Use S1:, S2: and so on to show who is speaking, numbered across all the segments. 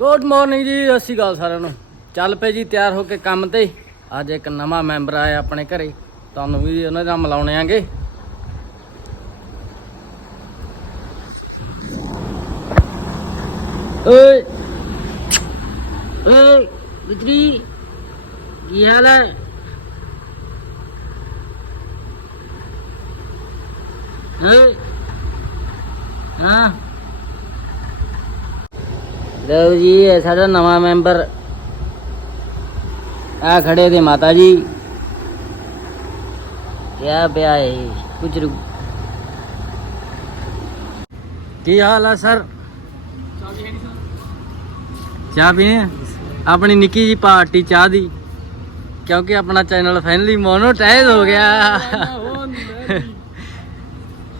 S1: Good morning ਜੀ, ਸਤਿ ਸ਼੍ਰੀ ਅਕਾਲ ਸਾਰਿਆਂ ਨੂੰ। ਚੱਲ ਪਏ ਜੀ, ਤਿਆਰ ਹੋ ਕੇ ਕੰਮ ਤੇ। ਅੱਜ ਇੱਕ ਨਵਾਂ ਮੈਂਬਰ ਆਇਆ ਆਪਣੇ ਘਰੇ। ਤੁਹਾਨੂੰ ਵੀ ਉਹਨਾਂ ਨਾਲ ਮਿਲਾਉਣੇ ਆਂਗੇ। ਓਏ। ਓਏ ਬਿਜਲੀ ਕੀ ਹਾਲ ਹੈ? ਓਏ। ਹਾਂ। ਲਓ ਜੀ, ਇਹ ਸਾਡਾ ਨਵਾਂ ਮੈਂਬਰ। ਆ ਖੜੇ ਦੇ ਮਾਤਾ ਜੀ। ਕਿਆ ਪਿਆ ਹੈ ਕੁਝ ਕੀ ਹਾਲ ਆ ਸਰ? ਚਾਹ ਪੀਣੀ ਆਪਣੀ ਨਿੱਕੀ ਜੀ ਪਾਰਟੀ ਚਾਹ ਦੀ। ਕਿਉਂਕਿ ਆਪਣਾ ਚੈਨਲ ਫਾਈਨਲੀ ਮੋਨੋਟਾਈਜ਼ ਹੋ ਗਿਆ।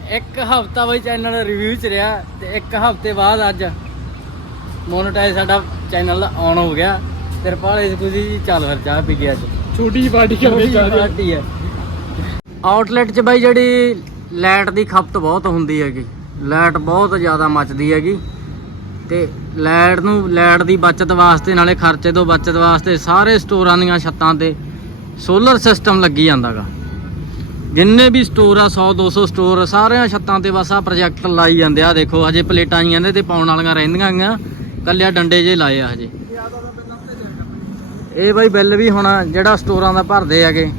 S1: ਇੱਕ ਹਫਤਾ ਬਈ ਚੈਨਲ ਰਿਵਿਊ ਚ ਰਿਹਾ ਤੇ ਇੱਕ ਹਫ਼ਤੇ ਬਾਅਦ ਅੱਜ ਮੋਨੋਟਾਈਜ਼ ਸਾਡਾ ਚੈਨਲ ਆਨ ਹੋ ਗਿਆ। ਤਿਰਪਾਲ ਇਸ ਖੁਸ਼ੀ ਜੀ ਚੱਲ ਫਿਰ ਚਾਹ ਪੀ ਗਿਆ ਅੱਜ।
S2: ਛੋਟੀ ਜਿਹੀ ਪਾਰਟੀ
S1: ਜਿਹੀ ਪਾਰਟੀ ਹੈ। ਆਊਟਲੈਟ 'ਚ ਬਾਈ ਜਿਹੜੀ ਲਾਈਟ ਦੀ ਖਪਤ ਬਹੁਤ ਹੁੰਦੀ ਹੈਗੀ। ਲਾਈਟ ਬਹੁਤ ਜ਼ਿਆਦਾ ਮੱਚਦੀ ਹੈਗੀ। ਤੇ ਲਾਈਟ ਨੂੰ ਲਾਈਟ ਦੀ ਬਚਤ ਵਾਸਤੇ ਨਾਲੇ ਖਰਚੇ ਤੋਂ ਬਚਤ ਵਾਸਤੇ ਸਾਰੇ ਸਟੋਰਾਂ ਦੀਆਂ ਛੱਤਾਂ ਤੇ ਸੋਲਰ ਸਿਸਟਮ ਲੱਗੀ ਜਾਂਦਾਗਾ। ਜਿੰਨੇ ਵੀ ਸਟੋਰ ਆ 100 200 ਸਟੋਰ ਸਾਰਿਆਂ ਛੱਤਾਂ ਤੇ ਬਸ ਆ ਪ੍ਰੋਜੈਕਟ ਲਾਈ ਜਾਂਦੇ ਆ। ਦੇਖੋ ਹਜੇ ਪਲੇਟਾਂ ਆਈਆਂ ਇਹਦੇ ਤੇ ਪਾਉਣ ਵਾਲੀਆਂ ਰਹਿੰਦੀਆਂ ਗੀਆਂ। ਕੱਲਿਆ ਡੰਡੇ ਜੇ ਲਾਏ ਆ ਹਜੇ। ਇਹ ਬਾਈ ਬਿੱਲ ਵੀ ਹੁਣ ਜਿਹੜਾ ਸਟੋਰਾਂ ਦਾ ਭਰਦੇ ਹੈਗੇ,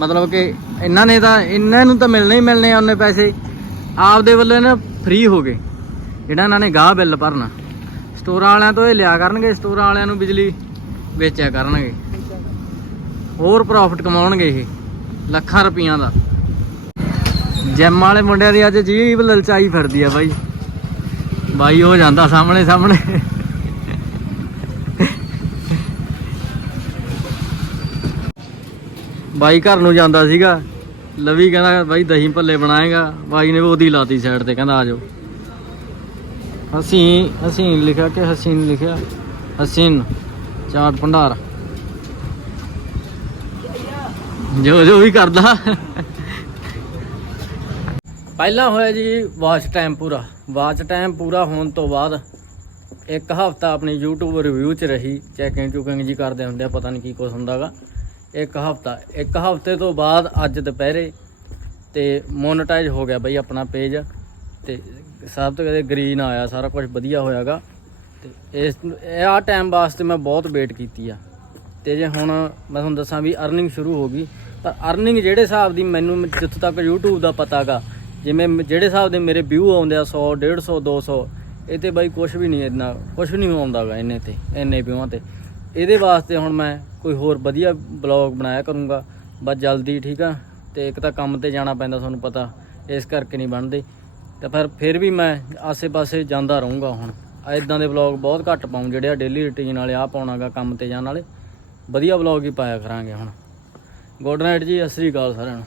S1: ਮਤਲਬ ਕਿ ਇਹਨਾਂ ਨੇ ਤਾਂ, ਇਹਨਾਂ ਨੂੰ ਤਾਂ ਮਿਲਣੇ ਹੀ ਮਿਲਣੇ ਆ ਉਹਨੇ ਪੈਸੇ। ਆਪਦੇ ਵੱਲੋਂ ਇਹਨਾਂ ਫ੍ਰੀ ਹੋ ਗਏ। ਜਿਹੜਾ ਇਹਨਾਂ ਨੇ ਗਾਹ ਬਿੱਲ ਭਰਨਾ। ਸਟੋਰਾਂ ਵਾਲਿਆਂ ਤੋਂ ਇਹ ਲਿਆ ਕਰਨਗੇ, ਸਟੋਰਾਂ ਵਾਲਿਆਂ ਨੂੰ ਬਿਜਲੀ ਵੇਚਿਆ ਕਰਨਗੇ। ਹੋਰ ਪ੍ਰੋਫਿਟ ਕਮਾਉਣਗੇ ਇਹ, ਲੱਖਾਂ ਰੁਪਈਆਂ ਦਾ। ਜਿਮ ਵਾਲੇ ਮੁੰਡਿਆਂ ਦੀ ਅੱਜ ਜੀਬ ਲਲਚਾਈ ਫਿਰਦੀ ਆ ਬਾਈ। ਬਾਈ, ਉਹ ਜਾਂਦਾ ਸਾਹਮਣੇ ਸਾਹਮਣੇ। ਬਾਈ ਘਰ ਨੂੰ ਜਾਂਦਾ ਸੀਗਾ। ਲਵੀ ਕਹਿੰਦਾ, ਬਾਈ ਦਹੀਂ ਭੱਲੇ ਬਣਾਏਗਾ। ਬਾਈ ਨੇ ਉਹਦੀ ਲਾਤੀ ਸਾਈਡ ਤੇ, ਕਹਿੰਦਾ ਆ ਜਾਓ। ਹਸੀਨ ਹਸੀਨ ਲਿਖਿਆ ਕਿ ਹਸੀਨ ਲਿਖਿਆ? ਹਸੀਨ, ਚਾਟ ਭੰਡਾਰ। ਜੋ ਜੋ ਵੀ ਕਰਦਾ। ਪਹਿਲਾਂ ਹੋਇਆ ਜੀ ਵਾਚ ਟਾਈਮ ਪੂਰਾ। ਵਾਚ ਟਾਈਮ ਪੂਰਾ ਹੋਣ ਤੋਂ ਬਾਅਦ ਇੱਕ ਹਫਤਾ ਆਪਣੀ YouTube ਰਿਵਿਊ ਚ ਰਹੀ ਚੈਕਿੰਗ ਚੁਕਿੰਗ ਜੀ ਕਰਦੇ ਹੁੰਦੇ ਆ, ਪਤਾ ਨਹੀਂ ਕੀ ਕੁਝ ਹੁੰਦਾਗਾ ਇੱਕ ਹਫਤਾ। ਇੱਕ ਹਫ਼ਤੇ ਤੋਂ ਬਾਅਦ ਅੱਜ ਦੁਪਹਿਰੇ ਤੇ ਮੋਨਟਾਈਜ਼ ਹੋ ਗਿਆ ਬਈ ਆਪਣਾ ਪੇਜ ਤੇ ਸਭ ਤੋਂ ਕਦੇ ਗ੍ਰੀਨ ਆਇਆ, ਸਾਰਾ ਕੁਝ ਵਧੀਆ ਹੋਇਆਗਾ ਤੇ ਇਸ ਇਹ ਆ ਟਾਈਮ ਵਾਸਤੇ ਮੈਂ ਬਹੁਤ ਵੇਟ ਕੀਤੀ ਆ। ਤੇ ਜੇ ਹੁਣ ਮੈਂ ਤੁਹਾਨੂੰ ਦੱਸਾਂ ਵੀ ਅਰਨਿੰਗ ਸ਼ੁਰੂ ਹੋ ਗਈ ਪਰ ਅਰਨਿੰਗ ਜਿਹੜੇ ਹਿਸਾਬ ਦੀ ਮੈਨੂੰ ਜਿੱਥੋਂ ਤੱਕ YouTube ਦਾ ਪਤਾਗਾ ਜਿਵੇਂ ਜਿਹੜੇ ਹਿਸਾਬ ਦੇ ਮੇਰੇ ਵਿਊ ਆਉਂਦੇ ਆ 100 150 200 ਇਹ ਤੇ ਬਾਈ ਕੁਝ ਵੀ ਨਹੀਂ ਇੰਨਾ ਕੁਝ ਨਹੀਂ ਆਉਂਦਾਗਾ ਇੰਨੇ ਤੇ, ਇੰਨੇ ਵਿਊਆਂ ਤੇ। ਇਹਦੇ ਵਾਸਤੇ ਹੁਣ ਮੈਂ ਕੋਈ ਹੋਰ ਵਧੀਆ ਬਲੌਗ ਬਣਾਇਆ ਕਰੂੰਗਾ, ਬਸ ਜਲਦੀ, ਠੀਕ ਆ? ਤੇ ਇੱਕ ਤਾਂ ਕੰਮ ਤੇ ਜਾਣਾ ਪੈਂਦਾ ਤੁਹਾਨੂੰ ਪਤਾ, ਇਸ ਕਰਕੇ ਨਹੀਂ ਬਣਦੇ। ਤਾਂ ਫਿਰ ਫਿਰ ਵੀ ਮੈਂ ਆਸੇ-ਪਾਸੇ ਜਾਂਦਾ ਰਹੂੰਗਾ ਹੁਣ। ਇਦਾਂ ਦੇ ਵਲੌਗ ਬਹੁਤ ਘੱਟ ਪਾਉਂ, ਜਿਹੜੇ ਆ ਡੇਲੀ ਰੁਟੀਨ ਵਾਲੇ ਆ ਪਾਉਣਾਗਾ ਕੰਮ ਤੇ ਜਾਣ ਵਾਲੇ। ਵਧੀਆ ਵਲੌਗ ਹੀ ਪਾਇਆ ਕਰਾਂਗੇ ਹੁਣ। ਗੁੱਡ ਨਾਈਟ ਜੀ, ਸਤਿ ਸ੍ਰੀ ਅਕਾਲ ਸਾਰਿਆਂ ਨੂੰ।